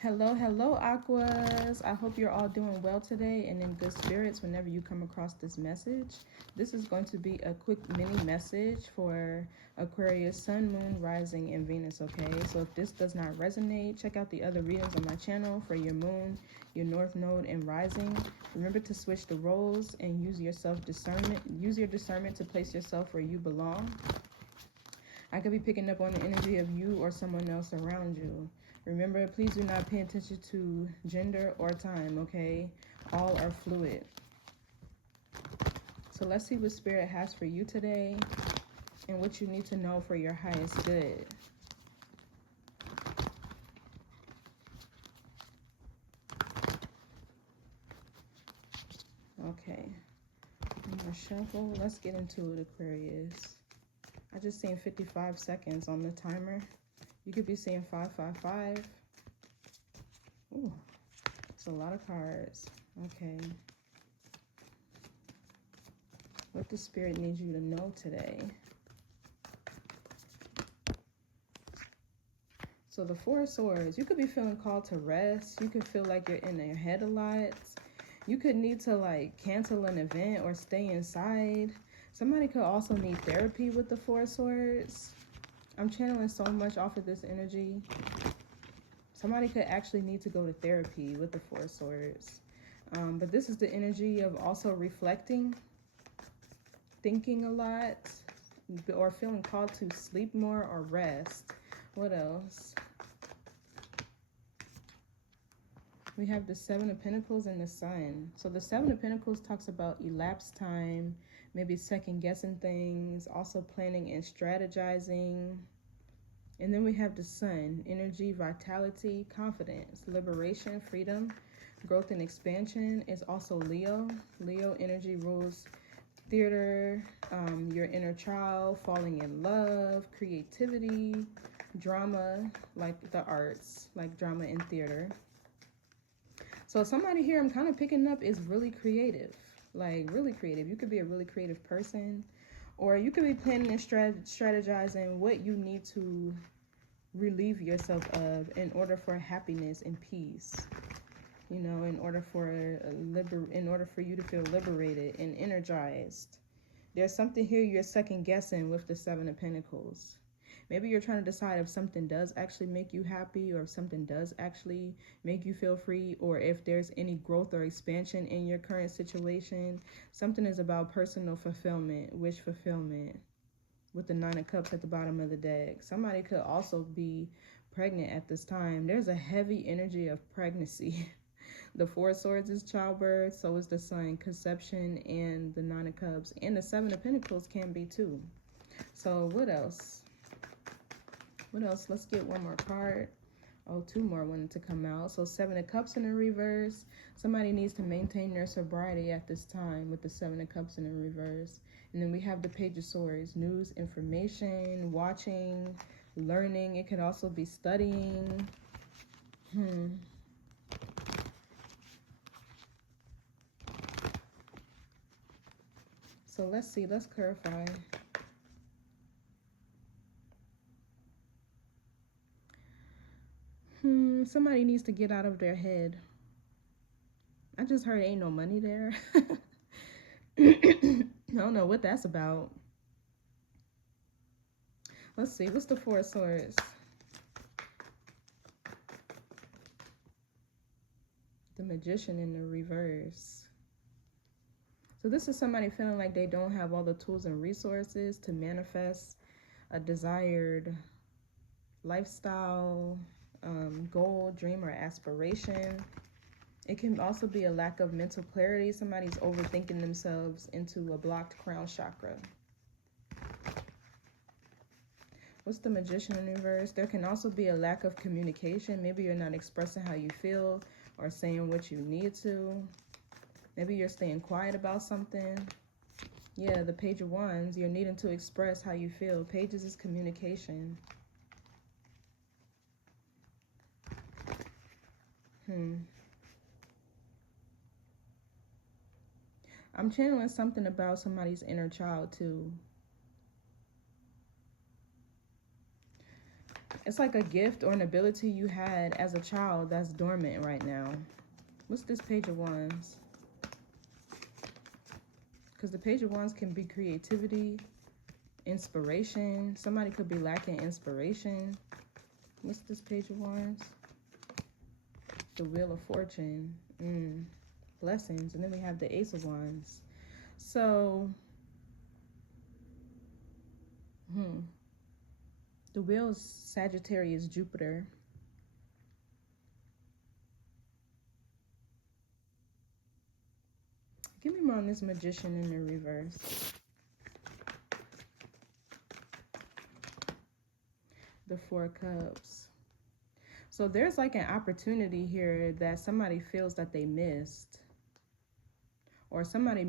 Hello, hello, Aquas. I hope you're all doing well today and in good spirits whenever you come across this message. This is going to be a quick mini message for Aquarius, Sun, Moon, Rising, and Venus, okay? So if this does not resonate, check out the other readings on my channel for your Moon, your North Node, and Rising. Remember to switch the roles and use your self-discernment. Use your discernment to place yourself where you belong. I could be picking up on the energy of you or someone else around you. Remember, please do not pay attention to gender or time, okay? All are fluid. So let's see what Spirit has for you today and what you need to know for your highest good. Okay. I'm gonna shuffle. Let's get into it, Aquarius. I just seen 55 seconds on the timer. You could be seeing 555. Ooh, it's a lot of cards. Okay. What the Spirit needs you to know today. So the Four of Swords, you could be feeling called to rest. You could feel like you're in your head a lot. You could need to like cancel an event or stay inside. Somebody could also need therapy with the Four of Swords. I'm channeling so much off of this energy. Somebody could actually need to go to therapy with the Four of Swords. But this is the energy of also reflecting, thinking a lot, or feeling called to sleep more or rest. What else? We have the Seven of Pentacles and the Sun. So the Seven of Pentacles talks about elapsed time, maybe second guessing things, also planning and strategizing. And then we have the Sun, energy, vitality, confidence, liberation, freedom, growth and expansion is also Leo. Leo energy rules theater, your inner child, falling in love, creativity, drama, like the arts, like drama and theater. So somebody here I'm kind of picking up is really creative, like really creative. You could be a really creative person, or you could be planning and strategizing what you need to relieve yourself of in order for happiness and peace. You know, in order for you to feel liberated and energized. There's something here you're second guessing with the Seven of Pentacles. Maybe you're trying to decide if something does actually make you happy, or if something does actually make you feel free, or if there's any growth or expansion in your current situation. Something is about personal fulfillment, wish fulfillment, with the Nine of Cups at the bottom of the deck. Somebody could also be pregnant at this time. There's a heavy energy of pregnancy. The Four of Swords is childbirth, so is the Sun, conception, and the Nine of Cups. And the Seven of Pentacles can be too. So what else? What else? Let's get one more card. Oh, two more wanted to come out. So Seven of Cups in the reverse. Somebody needs to maintain their sobriety at this time with the Seven of Cups in the reverse. And then we have the Page of Swords. News, information, watching, learning. It could also be studying. So let's see. Let's clarify. Somebody needs to get out of their head. I just heard ain't no money there. I don't know what that's about. Let's see. What's the Four of Swords? The Magician in the reverse. So this is somebody feeling like they don't have all the tools and resources to manifest a desired lifestyle, goal, dream, or aspiration. It can also be a lack of mental clarity. Somebody's overthinking themselves into a blocked crown chakra. What's the Magician in reverse? There can also be a lack of communication. Maybe you're not expressing how you feel or saying what you need to. Maybe you're staying quiet about something. Yeah, the Page of Wands. You're needing to express how you feel. Pages is communication. I'm channeling something about somebody's inner child too. It's like a gift or an ability you had as a child that's dormant right now. What's this Page of Wands? Because the Page of Wands can be creativity, inspiration. Somebody could be lacking inspiration. What's this Page of Wands? The Wheel of Fortune. Blessings. And then we have the Ace of Wands. So, the wheel is Sagittarius, Jupiter. Give me more on this Magician in the reverse. The Four of Cups. So there's like an opportunity here that somebody feels that they missed. Or somebody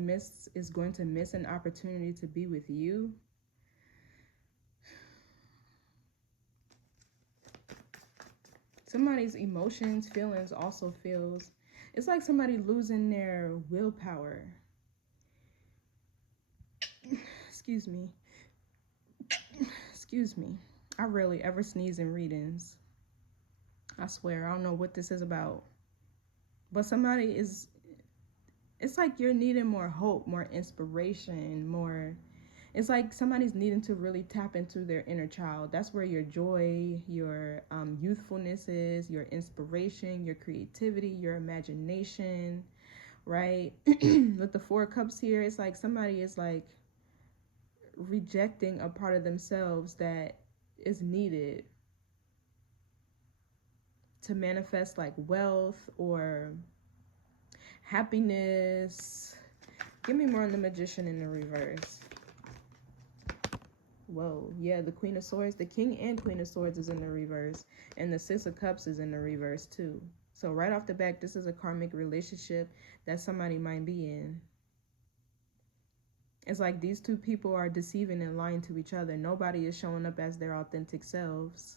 is going to miss an opportunity to be with you. Somebody's emotions, feelings also feels. It's like somebody losing their willpower. Excuse me. Excuse me. I rarely ever sneeze in readings. I swear, I don't know what this is about. But somebody is, it's like you're needing more hope, more inspiration, more, it's like somebody's needing to really tap into their inner child. That's where your joy, your youthfulness is, your inspiration, your creativity, your imagination, right? With the Four of Cups here, it's like somebody is like rejecting a part of themselves that is needed to manifest like wealth or happiness. Give me more on the Magician in the reverse. Whoa, yeah, the Queen of Swords, the King and Queen of Swords is in the reverse, and the Six of Cups is in the reverse too. So right off the back, this is a karmic relationship that somebody might be in. It's like these two people are deceiving and lying to each other. Nobody is showing up as their authentic selves.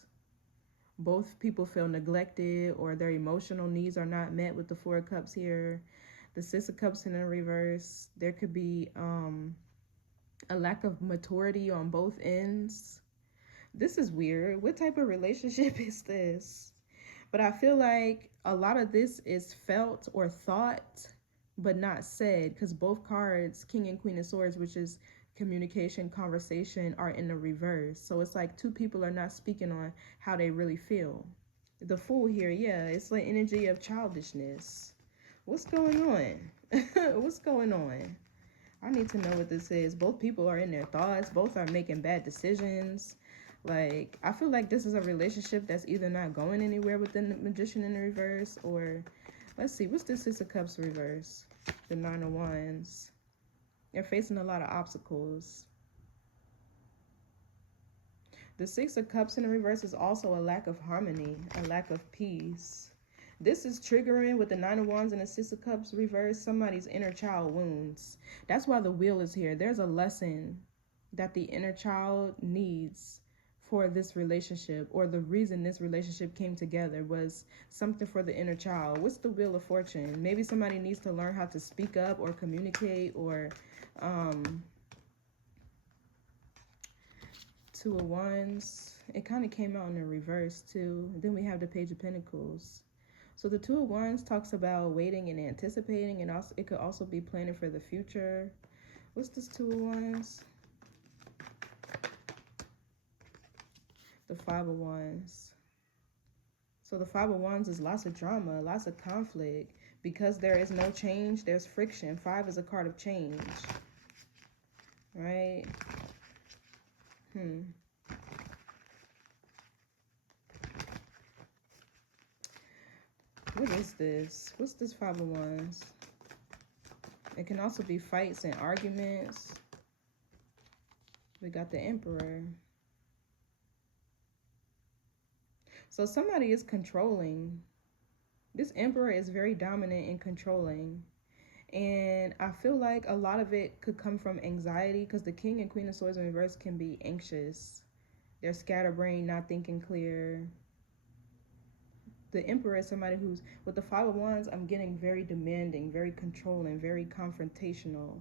Both people feel neglected or their emotional needs are not met with the Four of Cups here. The Six of Cups in the reverse. There could be a lack of maturity on both ends. This is weird. What type of relationship is this? But I feel like a lot of this is felt or thought, but not said, because both cards, King and Queen of Swords, which is communication, conversation, are in the reverse. So it's like two people are not speaking on how they really feel. The Fool here, yeah, it's the energy of childishness. What's going on? What's going on? I need to know what this is. Both people are in their thoughts. Both are making bad decisions. Like, I feel like this is a relationship that's either not going anywhere within the Magician in the reverse, or, let's see, what's the Six of Cups reverse? The Nine of Wands. They're facing a lot of obstacles. The Six of Cups in the reverse is also a lack of harmony, a lack of peace. This is triggering with the Nine of Wands and the Six of Cups reverse somebody's inner child wounds. That's why the Wheel is here. There's a lesson that the inner child needs for this relationship, or the reason this relationship came together was something for the inner child. What's the Wheel of Fortune? Maybe somebody needs to learn how to speak up or communicate, or Two of Wands. It kind of came out in the reverse too. Then we have the Page of Pentacles. So the Two of Wands talks about waiting and anticipating, and also it could also be planning for the future. What's this Two of Wands? The Five of Wands. So the Five of Wands is lots of drama, lots of conflict. Because there is no change, there's friction. Five is a card of change. Right? What is this? What's this Five of Wands? It can also be fights and arguments. We got the Emperor. So somebody is controlling. This Emperor is very dominant and controlling. And I feel like a lot of it could come from anxiety, because the King and Queen of Swords in reverse can be anxious. They're scatterbrained, not thinking clear. The Emperor is somebody who's, with the Five of Wands, I'm getting very demanding, very controlling, very confrontational,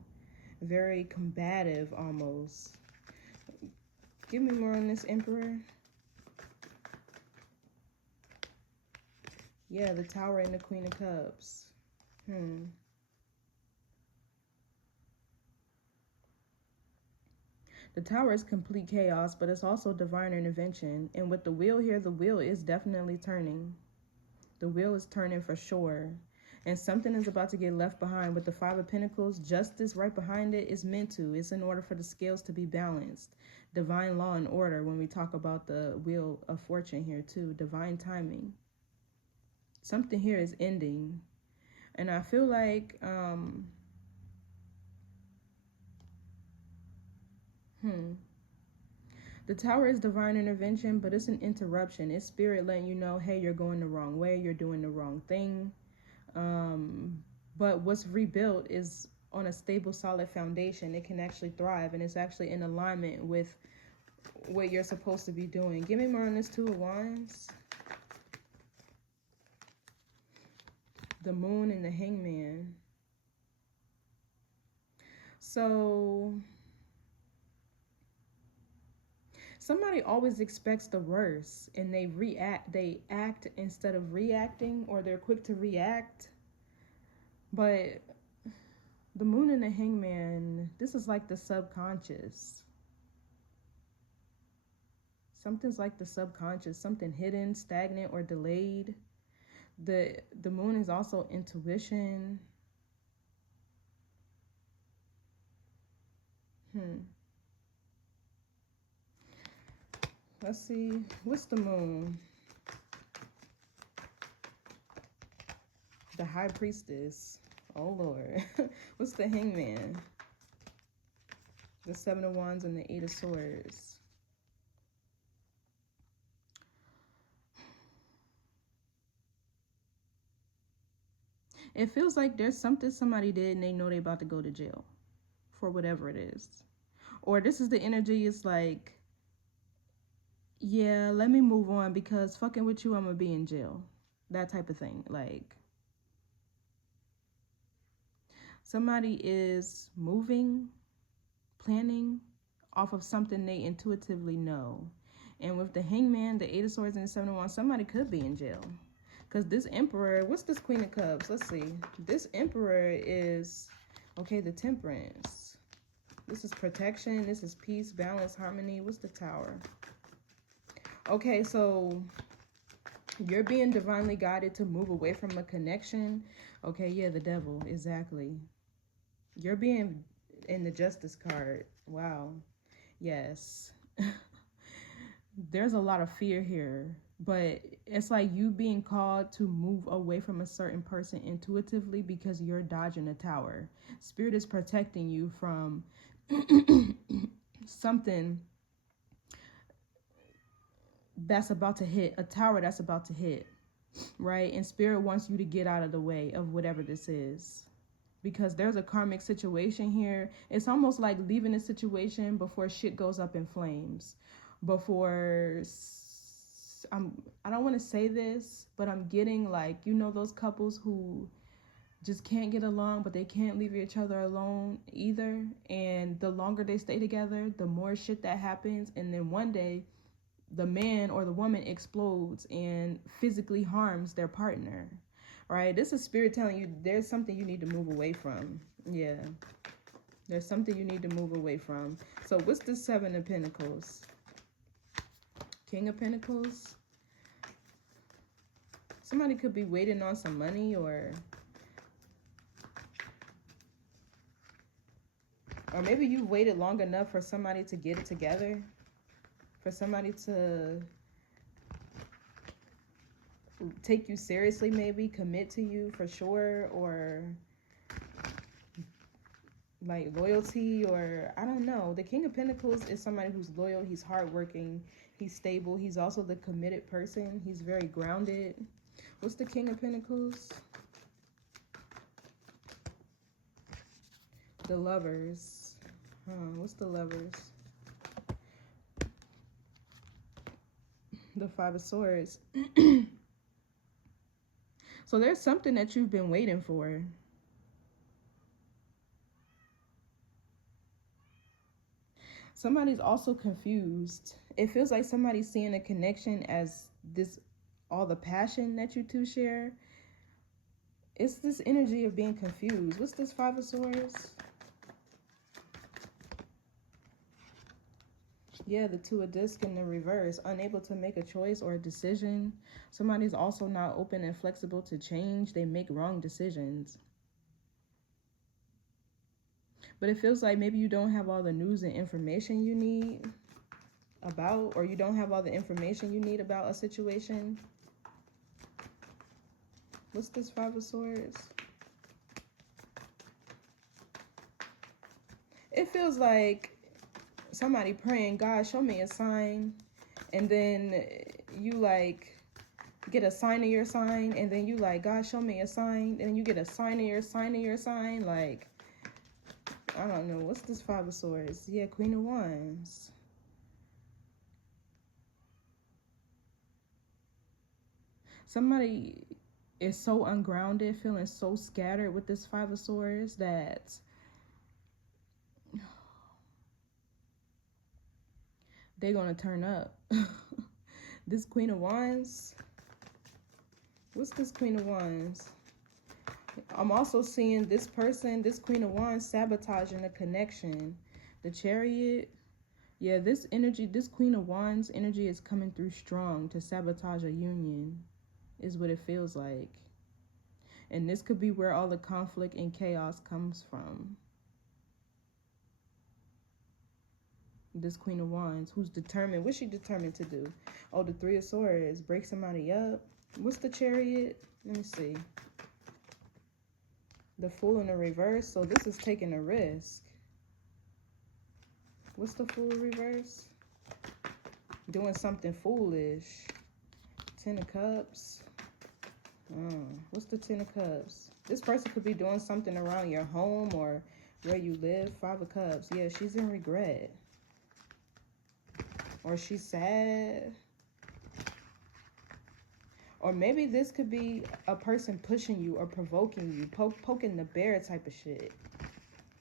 very combative almost. Give me more on this Emperor. Yeah, the Tower and the Queen of Cups. The Tower is complete chaos, but it's also divine intervention. And with the wheel here, the wheel is definitely turning. The wheel is turning for sure. And something is about to get left behind. With the Five of Pentacles, justice right behind it is meant to. It's in order for the scales to be balanced. Divine law and order when we talk about the Wheel of Fortune here too. Divine timing. Something here is ending. And I feel like, the Tower is divine intervention, but it's an interruption. It's spirit letting you know, hey, you're going the wrong way. You're doing the wrong thing. But what's rebuilt is on a stable, solid foundation. It can actually thrive, and it's actually in alignment with what you're supposed to be doing. Give me more on this Two of Wands. The Moon and the Hangman. So somebody always expects the worst, and they act instead of reacting, or they're quick to react. But the Moon and the Hangman, this is like the subconscious. Something's like the subconscious, something hidden, stagnant, or delayed. The Moon is also intuition. Let's see. What's the Moon? The High Priestess. Oh, Lord. What's the Hangman? The Seven of Wands and the Eight of Swords. It feels like there's something somebody did and they know they're about to go to jail for whatever it is. Or this is the energy, it's like, yeah, let me move on because fucking with you, I'm gonna be in jail. That type of thing. Like, somebody is moving, planning off of something they intuitively know. And with the Hangman, the Eight of Swords, and the Seven of Wands, somebody could be in jail. Because this Emperor, what's this Queen of Cups? Let's see. This Emperor is, okay, the Temperance. This is protection. This is peace, balance, harmony. What's the Tower? Okay, so you're being divinely guided to move away from a connection. Okay, yeah, the Devil, exactly. You're being in the Justice card. Wow. Yes. There's a lot of fear here, but it's like you being called to move away from a certain person intuitively because you're dodging a tower. Spirit is protecting you from something that's about to hit, a tower that's about to hit, right? And Spirit wants you to get out of the way of whatever this is. Because there's a karmic situation here. It's almost like leaving a situation before shit goes up in flames. Before, I don't want to say this, but I'm getting like, you know, those couples who just can't get along, but they can't leave each other alone either. And the longer they stay together, the more shit that happens. And then one day, the man or the woman explodes and physically harms their partner. Right? This is Spirit telling you there's something you need to move away from. Yeah. There's something you need to move away from. So what's the Seven of Pentacles? King of Pentacles. Somebody could be waiting on some money, or maybe you waited long enough for somebody to get it together. For somebody to take you seriously, maybe commit to you for sure, or like loyalty, or I don't know. The King of Pentacles is somebody who's loyal, he's hardworking, he's stable, he's also the committed person, he's very grounded. What's the King of Pentacles? The Lovers. What's the Lovers? The Five of Swords. So there's something that you've been waiting for. Somebody's also confused. It feels like somebody's seeing a connection as this all the passion that you two share. It's this energy of being confused. What's this Five of Swords? Yeah, the Two of Discs in the reverse. Unable to make a choice or a decision. Somebody's also not open and flexible to change. They make wrong decisions. But it feels like maybe you don't have all the news and information you need about, or you don't have all the information you need about a situation. What's this Five of Swords? It feels like somebody praying, God, show me a sign. And then you like get a sign of your sign. And then you like, God, show me a sign. And you get a sign of your sign of your sign. Like, I don't know. What's this Five of Swords? Yeah, Queen of Wands. Somebody is so ungrounded, feeling so scattered with this Five of Swords that they're going to turn up. This Queen of Wands. What's this Queen of Wands? I'm also seeing this person, this Queen of Wands, sabotaging a connection. The Chariot. Yeah, this energy, this Queen of Wands energy is coming through strong to sabotage a union, is what it feels like. And this could be where all the conflict and chaos comes from. This Queen of Wands, who's determined. What's she determined to do? Oh, the Three of Swords, break somebody up. What's the Chariot? Let me see. The Fool in the reverse. So this is taking a risk. What's the Fool reverse? Doing something foolish. Ten of Cups. What's the Ten of Cups? This person could be doing something around your home or where you live. Five of Cups. Yeah, she's in regret. Or she's sad. Or maybe this could be a person pushing you or provoking you, poking the bear type of shit.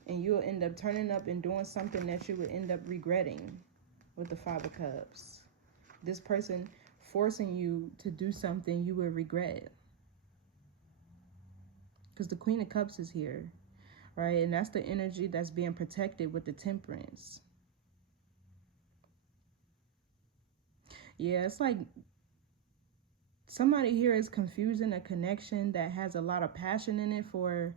And you'll end up turning up and doing something that you would end up regretting with the Five of Cups. This person forcing you to do something you would regret. Because the Queen of Cups is here, right? And that's the energy that's being protected with the Temperance. Yeah, it's like somebody here is confusing a connection that has a lot of passion in it for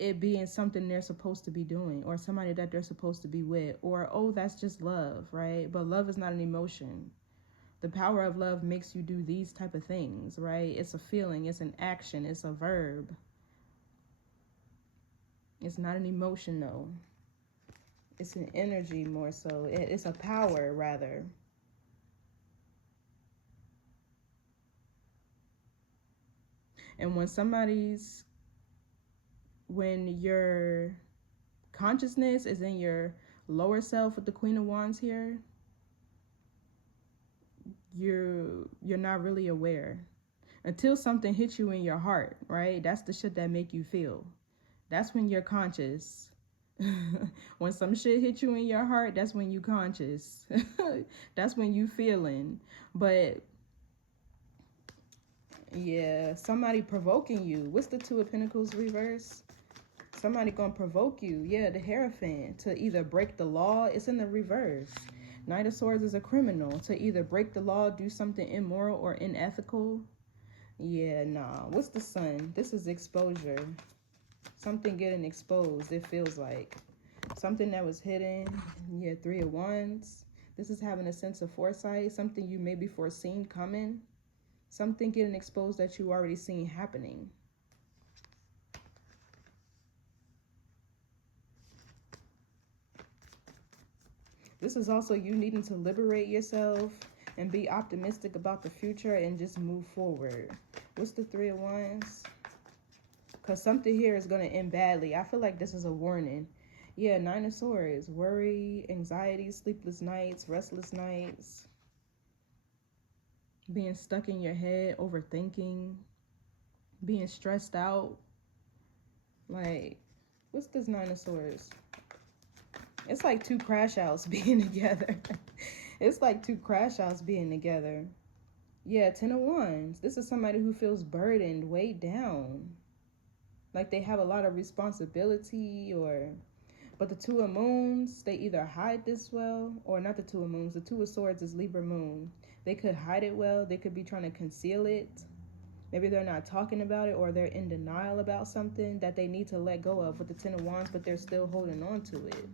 it being something they're supposed to be doing, or somebody that they're supposed to be with, or, oh, that's just love, right? But love is not an emotion. The power of love makes you do these type of things, right? It's a feeling, it's an action, it's a verb. It's not an emotion, though. It's an energy more so. It's a power, rather. And when your consciousness is in your lower self with the Queen of Wands here, you're not really aware until something hits you in your heart, right? That's the shit that make you feel. That's when you're conscious. When some shit hit you in your heart, that's when you conscious. That's when you feeling. But yeah, somebody provoking you. What's the Two of Pentacles reverse? Somebody gonna provoke you. Yeah, the Hierophant, to either break the law. It's in the reverse. Knight of Swords is a criminal, to either break the law, do something immoral or unethical. Yeah, nah. What's the Sun? This is exposure. Something getting exposed, it feels like. Something that was hidden. Yeah, Three of Wands. This is having a sense of foresight. Something you maybe foreseen coming. Something getting exposed that you already seen happening. This is also you needing to liberate yourself and be optimistic about the future and just move forward. What's the Three of Wands? Because something here is going to end badly. I feel like this is a warning. Yeah, Nine of Swords. Worry, anxiety, sleepless nights, restless nights. Being stuck in your head, overthinking. Being stressed out. Like, what's this Nine of Swords? It's like two crash outs being together. It's like two crash outs being together. Yeah, Ten of Wands. This is somebody who feels burdened, weighed down. Like they have a lot of responsibility or... But the Two of Moons, they either hide this well, or not the Two of Moons. The Two of Swords is Libra Moon. They could hide it well. They could be trying to conceal it. Maybe they're not talking about it, or they're in denial about something that they need to let go of with the Ten of Wands, but they're still holding on to it.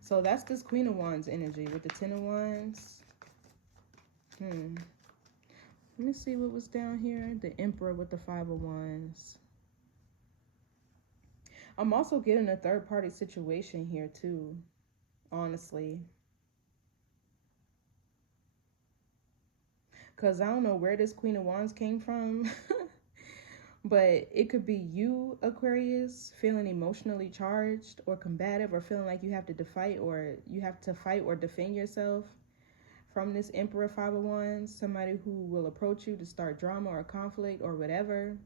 So that's this Queen of Wands energy with the Ten of Wands. Let me see what was down here. The Emperor with the Five of Wands. I'm also getting a third-party situation here too, honestly. Because I don't know where this Queen of Wands came from. But it could be you, Aquarius, feeling emotionally charged or combative, or feeling like you have to fight or defend yourself from this Emperor Five of Wands. Somebody who will approach you to start drama or conflict or whatever.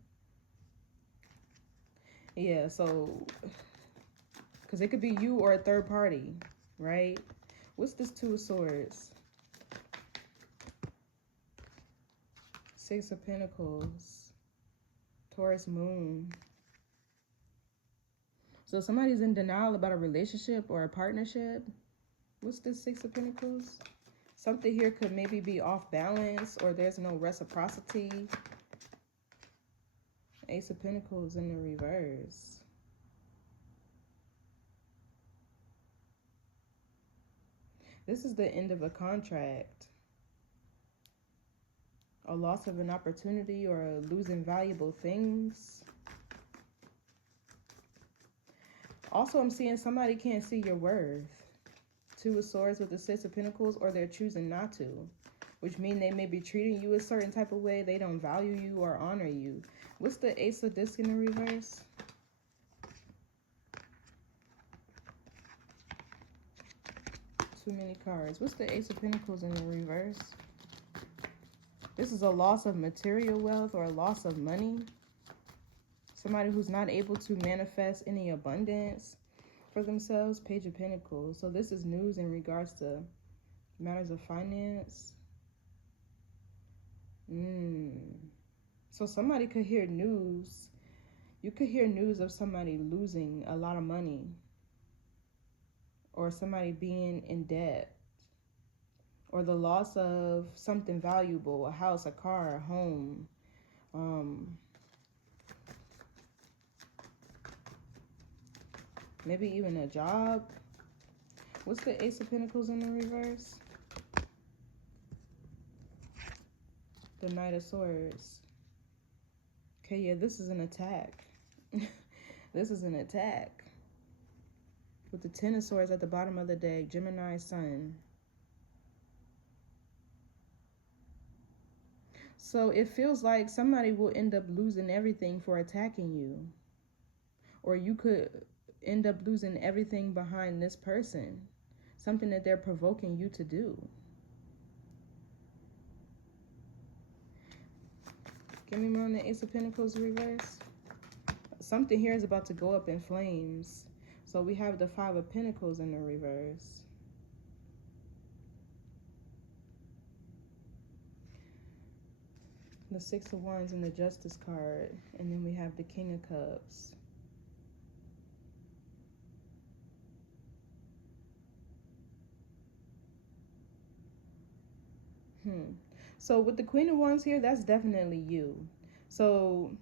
Yeah, so, because it could be you or a third party, right? What's this Two of Swords? Six of Pentacles. Taurus Moon. So somebody's in denial about a relationship or a partnership. What's this Six of Pentacles? Something here could maybe be off balance, or there's no reciprocity. Ace of Pentacles in the reverse. This is the end of a contract. A loss of an opportunity, or losing valuable things. Also, I'm seeing somebody can't see your worth. Two of Swords with the Six of Pentacles, or they're choosing not to, which means they may be treating you a certain type of way. They don't value you or honor you. What's the Ace of Disc in the reverse? Too many cards. What's the Ace of Pentacles in the reverse? This is a loss of material wealth or a loss of money. Somebody who's not able to manifest any abundance for themselves. Page of Pentacles. So this is news in regards to matters of finance. So somebody could hear news. You could hear news of somebody losing a lot of money, or somebody being in debt, or the loss of something valuable, a house, a car, a home. Maybe even a job. What's the Ace of Pentacles in the reverse? The Knight of Swords. Okay, yeah, this is an attack. This is an attack. With the Ten of Swords at the bottom of the deck, Gemini Sun. So it feels like somebody will end up losing everything for attacking you. Or you could end up losing everything behind this person. Something that they're provoking you to do. Give me more on the Ace of Pentacles reverse. Something here is about to go up in flames. So we have the Five of Pentacles in the reverse. The Six of Wands in the Justice card. And then we have the King of Cups. So with the Queen of Wands here, that's definitely you. So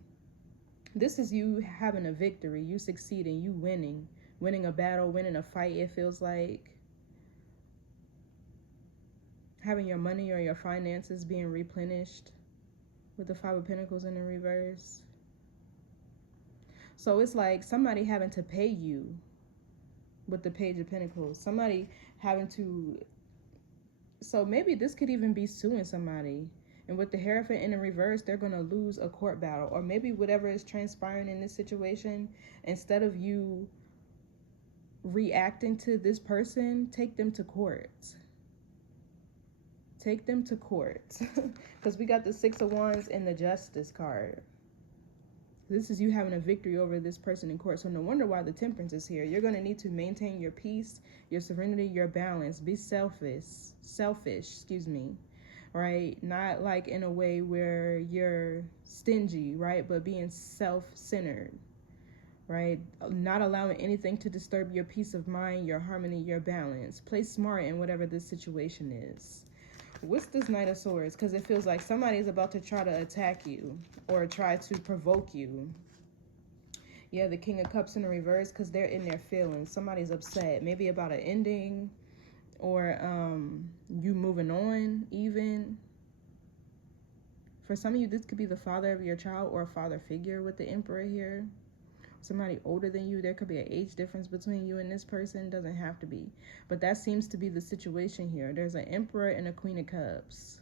this is you having a victory, you succeeding, you winning a battle, winning a fight. It feels like having your money or your finances being replenished with the Five of Pentacles in the reverse. So it's like somebody having to pay you with the Page of Pentacles. Somebody having to... So maybe this could even be suing somebody. And with the Hierophant in the reverse, they're going to lose a court battle. Or maybe whatever is transpiring in this situation, instead of you reacting to this person, take them to court. Take them to court. Because we got the Six of Wands and the Justice card. This is you having a victory over this person in court. So no wonder why the Temperance is here. You're going to need to maintain your peace, your serenity, your balance. Be selfish, right? Not like in a way where you're stingy, right? But being self-centered, right? Not allowing anything to disturb your peace of mind, your harmony, your balance. Play smart in whatever this situation is. What's this Knight of Swords? Because it feels like somebody's about to try to attack you or try to provoke you. Yeah, the King of Cups in the reverse, because they're in their feelings. Somebody's upset, maybe about an ending, or you moving on even. For some of you, this could be the father of your child or a father figure with the Emperor here. Somebody older than you. There could be an age difference between you and this person. Doesn't have to be. But that seems to be the situation here. There's an Emperor and a Queen of Cups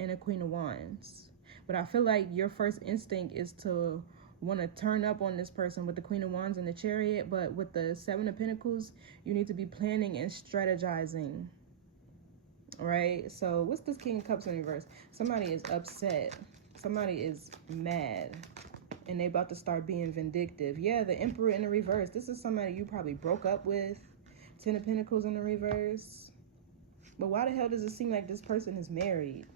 and a Queen of Wands. But I feel like your first instinct is to want to turn up on this person with the Queen of Wands and the Chariot. But with the Seven of Pentacles, you need to be planning and strategizing. Right? So what's this King of Cups in reverse? Somebody is upset. Somebody is mad. And they about to start being vindictive. Yeah, the Emperor in the reverse. This is somebody you probably broke up with. Ten of Pentacles in the reverse. But why the hell does it seem like this person is married?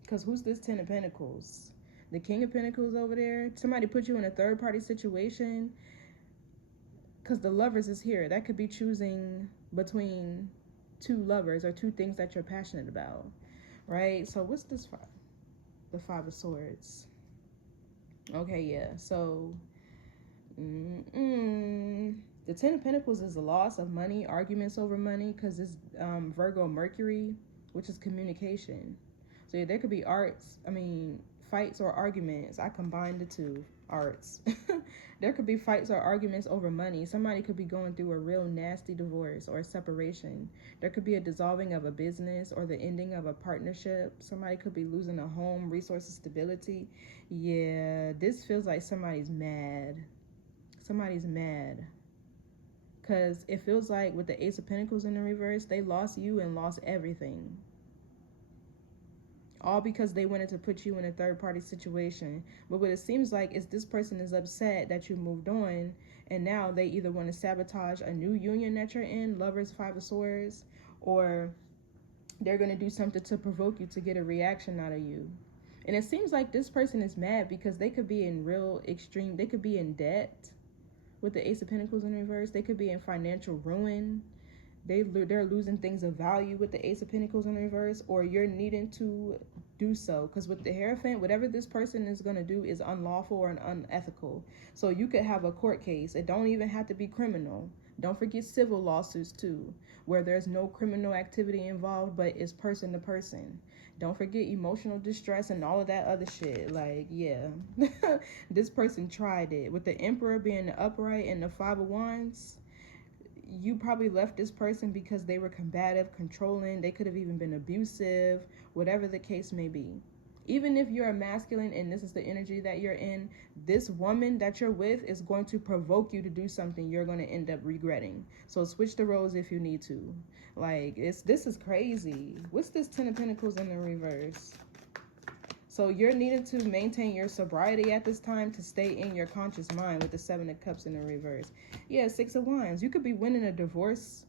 Because who's this Ten of Pentacles? The King of Pentacles over there. Somebody put you in a third-party situation. Because the Lovers is here. That could be choosing between two lovers or two things that you're passionate about. Right? So what's this? The Five of Swords. Okay, yeah. So the Ten of Pentacles is a loss of money, arguments over money, because it's Virgo Mercury, which is communication. So yeah, there could be fights or arguments. I combined the two, arts. There could be fights or arguments over money. Somebody could be going through a real nasty divorce or separation. There could be a dissolving of a business or the ending of a partnership. Somebody could be losing a home, resources, stability. Yeah, this feels like somebody's mad. Somebody's mad. Because it feels like with the Ace of Pentacles in the reverse, they lost you and lost everything. All because they wanted to put you in a third-party situation. But what it seems like is this person is upset that you moved on, and now they either want to sabotage a new union that you're in, Lovers, Five of Swords, or they're going to do something to provoke you to get a reaction out of you. And it seems like this person is mad because they could be in real extreme, they could be in debt with the Ace of Pentacles in reverse. They could be in financial ruin. They're losing things of value with the Ace of Pentacles in reverse, or you're needing to do so. Because with the Hierophant, whatever this person is going to do is unlawful or unethical. So you could have a court case. It don't even have to be criminal. Don't forget civil lawsuits too, where there's no criminal activity involved, but it's person to person. Don't forget emotional distress and all of that other shit. Like, yeah, this person tried it. With the Emperor being the upright and the Five of Wands, you probably left this person because they were combative, controlling. They could have even been abusive, whatever the case may be. Even if you're a masculine and this is the energy that you're in, this woman that you're with is going to provoke you to do something you're going to end up regretting. So switch the roles if you need to. Like, this is crazy. What's this Ten of Pentacles in the reverse? So you're needing to maintain your sobriety at this time to stay in your conscious mind with the Seven of Cups in the reverse. Yeah, Six of Wands. You could be winning a divorce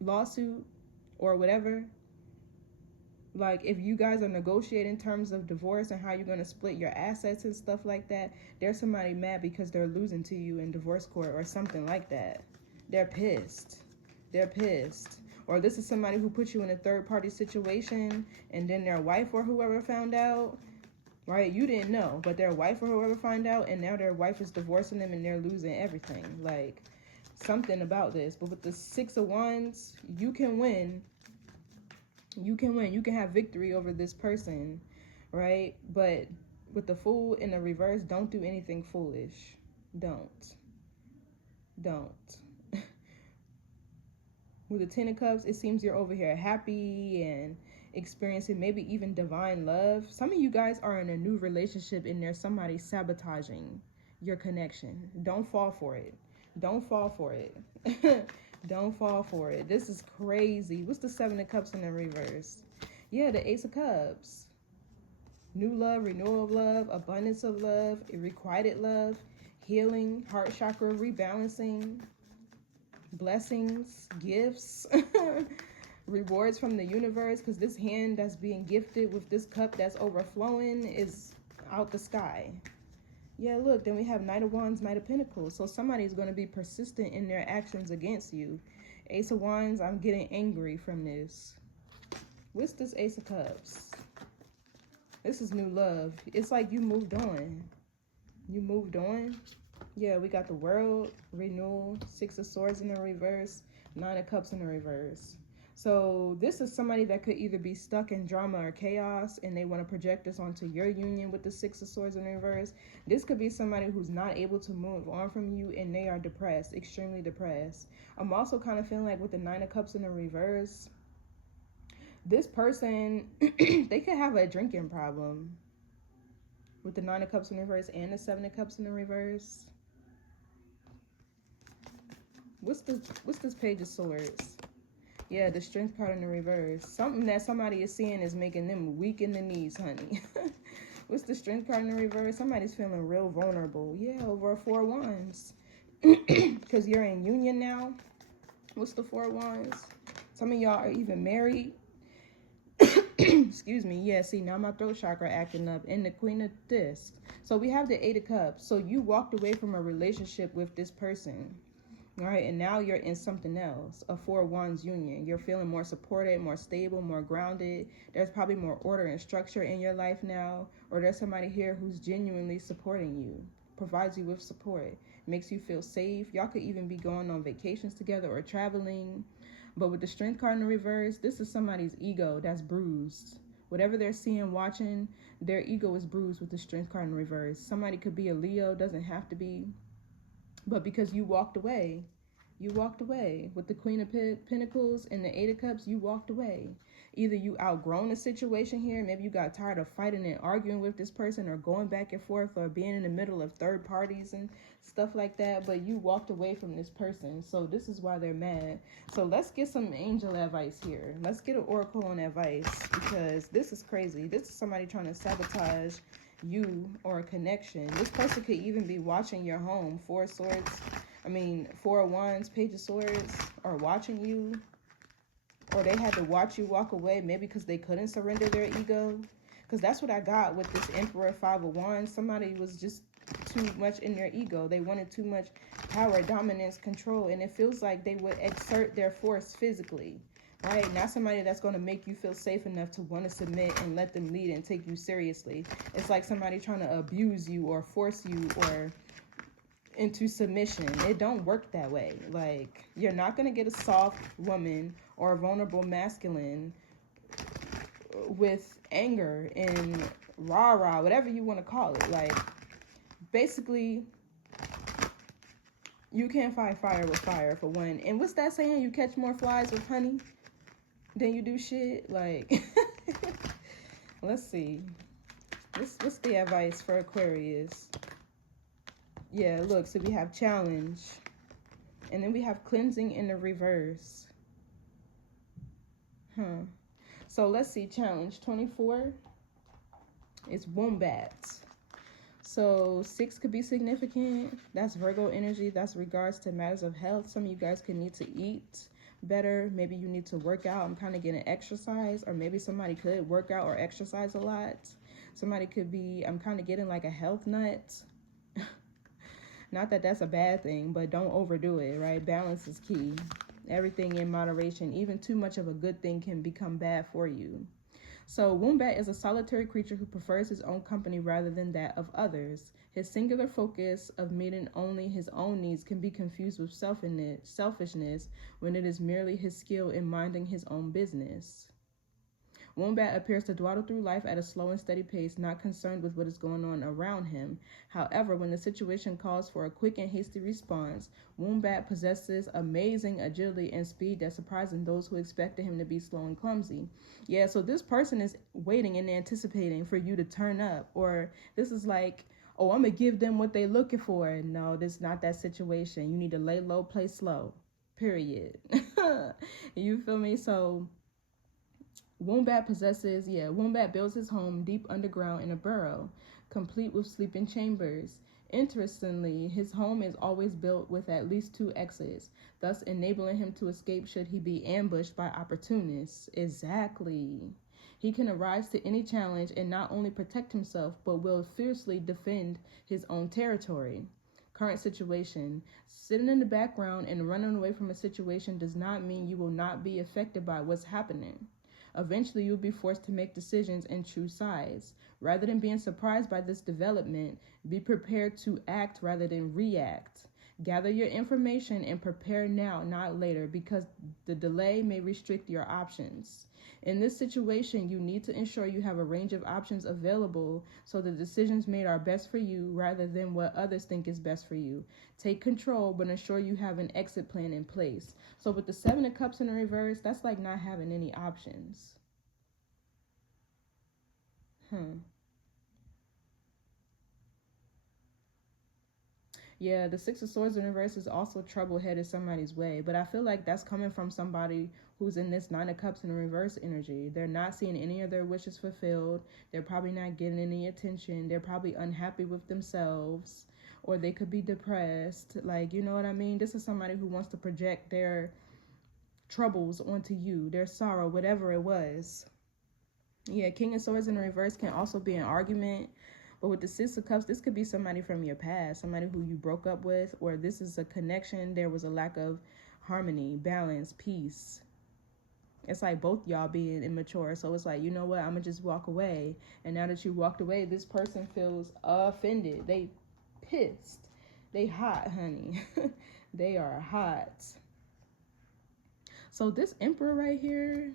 lawsuit or whatever. Like, if you guys are negotiating terms of divorce and how you're going to split your assets and stuff like that, there's somebody mad because they're losing to you in divorce court or something like that. They're pissed. They're pissed. Or this is somebody who put you in a third-party situation and then their wife or whoever found out, right? You didn't know, but their wife or whoever found out, and now their wife is divorcing them and they're losing everything. Like, something about this. But with the Six of Wands, you can win. You can win. You can have victory over this person, right? But with the Fool in the reverse, don't do anything foolish. Don't. With the Ten of Cups, it seems you're over here happy and experiencing maybe even divine love. Some of you guys are in a new relationship and there's somebody sabotaging your connection. Don't fall for it. Don't fall for it. Don't fall for it. This is crazy. What's the Seven of Cups in the reverse? Yeah, the Ace of Cups. New love, renewal of love, abundance of love, requited love, healing, heart chakra rebalancing. blessings, gifts, rewards from the universe, because this hand that's being gifted with this cup that's overflowing is out the sky. Yeah, look, then we have Knight of Wands, Knight of Pentacles. So somebody's going to be persistent in their actions against you. Ace of Wands, I'm getting angry from this. What's this Ace of Cups? This is new love. It's like you moved on. You moved on. Yeah, we got the World, renewal, Six of Swords in the reverse, Nine of Cups in the reverse. So this is somebody that could either be stuck in drama or chaos and they want to project this onto your union with the Six of Swords in reverse. This could be somebody who's not able to move on from you and they are depressed, extremely depressed. I'm also kind of feeling like with the Nine of Cups in the reverse, this person, they could have a drinking problem with the Nine of Cups in reverse and the Seven of Cups in the reverse. What's this Page of Swords? Yeah, the Strength card in the reverse. Something that somebody is seeing is making them weak in the knees, honey. What's the Strength card in the reverse? Somebody's feeling real vulnerable. Yeah, over a Four of Wands. Because you're in union now. What's the Four of Wands? Some of y'all are even married. Excuse me. Yeah, see, now my throat chakra acting up. And the Queen of Discs. So we have the Eight of Cups. So you walked away from a relationship with this person. All right, and now you're in something else, a Four of Wands union. You're feeling more supported, more stable, more grounded. There's probably more order and structure in your life now, or there's somebody here who's genuinely supporting you, provides you with support, makes you feel safe. Y'all could even be going on vacations together or traveling. But with the Strength card in the reverse, this is somebody's ego that's bruised. Whatever they're seeing, watching, their ego is bruised with the Strength card in reverse. Somebody could be a Leo, doesn't have to be. But because you walked away with the Queen of Pentacles and the Eight of Cups, you walked away. Either you outgrown a situation here, maybe you got tired of fighting and arguing with this person or going back and forth or being in the middle of third parties and stuff like that, but you walked away from this person. So this is why they're mad. So let's get some angel advice here. Let's get an oracle on advice, because this is crazy. This is somebody trying to sabotage you or a connection. This person could even be watching your home. Four of Wands, Page of Swords are watching you, or they had to watch you walk away, maybe because they couldn't surrender their ego. Because that's what I got with this Emperor, Five of Wands. Somebody was just too much in their ego. They wanted too much power, dominance, control, and it feels like they would exert their force physically. Right? Not somebody that's going to make you feel safe enough to want to submit and let them lead and take you seriously. It's like somebody trying to abuse you or force you or into submission. It don't work that way. Like, you're not going to get a soft woman or a vulnerable masculine with anger and rah-rah, whatever you want to call it. Like, basically, you can't fight fire with fire, for one. And what's that saying? You catch more flies with honey than you do shit. Like, let's see. What's the advice for Aquarius? Yeah, look, so we have challenge. And then we have cleansing in the reverse. So let's see, challenge 24 is wombat. So 6 could be significant. That's Virgo energy. That's regards to matters of health. Some of you guys could need to eat better. Maybe you need to work out. I'm kind of getting exercise, or maybe somebody could work out or exercise a lot. Somebody could be, I'm kind of getting like a health nut. Not that that's a bad thing, but don't overdo it, right? Balance is key. Everything in moderation. Even too much of a good thing can become bad for you. So wombat is a solitary creature who prefers his own company rather than that of others. His singular focus of meeting only his own needs can be confused with selfishness when it is merely his skill in minding his own business. Wombat appears to dawdle through life at a slow and steady pace, not concerned with what is going on around him. However, when the situation calls for a quick and hasty response, Wombat possesses amazing agility and speed that surprises those who expected him to be slow and clumsy. Yeah, so this person is waiting and anticipating for you to turn up. Or this is like, oh, I'm going to give them what they're looking for. No, this is not that situation. You need to lay low, play slow. Period. You feel me? So Wombat builds his home deep underground in a burrow, complete with sleeping chambers. Interestingly, his home is always built with at least 2 exits, thus enabling him to escape should he be ambushed by opportunists. Exactly. He can arise to any challenge and not only protect himself, but will fiercely defend his own territory. Current situation. Sitting in the background and running away from a situation does not mean you will not be affected by what's happening. Eventually, you'll be forced to make decisions and choose sides. Rather than being surprised by this development, be prepared to act rather than react. Gather your information and prepare now, not later, because the delay may restrict your options. In this situation, you need to ensure you have a range of options available so the decisions made are best for you rather than what others think is best for you. Take control, but ensure you have an exit plan in place. So with the 7 of Cups in the reverse, that's like not having any options. Yeah, the 6 of Swords in reverse is also trouble headed somebody's way, but I feel like that's coming from somebody who's in this 9 of Cups in reverse energy. They're not seeing any of their wishes fulfilled. They're probably not getting any attention. They're probably unhappy with themselves, or they could be depressed. Like, you know what I mean? This is somebody who wants to project their troubles onto you, their sorrow, whatever it was. Yeah, King of Swords in reverse can also be an argument. But with the 6 of Cups, this could be somebody from your past, somebody who you broke up with, or this is a connection. There was a lack of harmony, balance, peace. It's like both y'all being immature. So it's like, you know what, I'm going to just walk away. And now that you walked away, this person feels offended. They pissed. They hot, honey. They are hot. So this Emperor right here,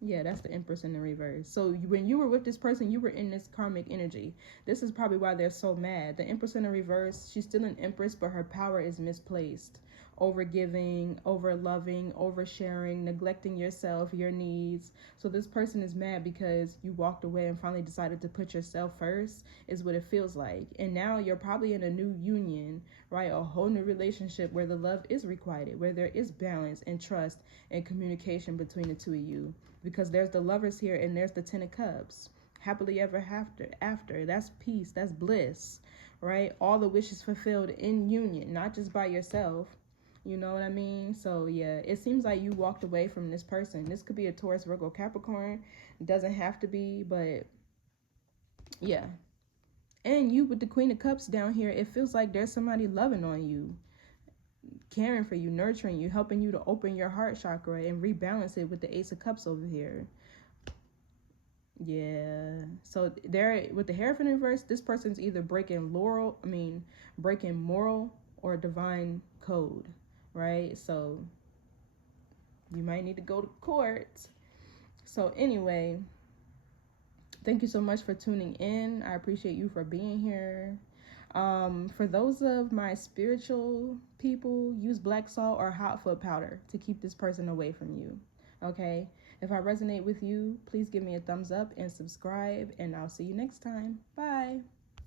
yeah, that's the Empress in the reverse. So when you were with this person, you were in this karmic energy. This is probably why they're so mad. The Empress in the reverse, she's still an Empress, but her power is misplaced. Overgiving, over-loving, oversharing, neglecting yourself, your needs. So this person is mad because you walked away and finally decided to put yourself first, is what it feels like. And now you're probably in a new union, right? A whole new relationship where the love is requited, where there is balance and trust and communication between the two of you. Because there's the Lovers here and there's the 10 of Cups. Happily ever after. That's peace. That's bliss, right? All the wishes fulfilled in union, not just by yourself. You know what I mean? So, yeah, it seems like you walked away from this person. This could be a Taurus, Virgo, Capricorn. It doesn't have to be, but, yeah. And you with the Queen of Cups down here, it feels like there's somebody loving on you, caring for you, nurturing you, helping you to open your heart chakra and rebalance it with the Ace of Cups over here. Yeah. So there with the Hierophant in reverse, this person's either breaking moral or divine code, right? So you might need to go to court. So anyway, thank you so much for tuning in. I appreciate you for being here. For those of my spiritual people, use black salt or hot foot powder to keep this person away from you. Okay? If I resonate with you, please give me a thumbs up and subscribe, and I'll see you next time. Bye.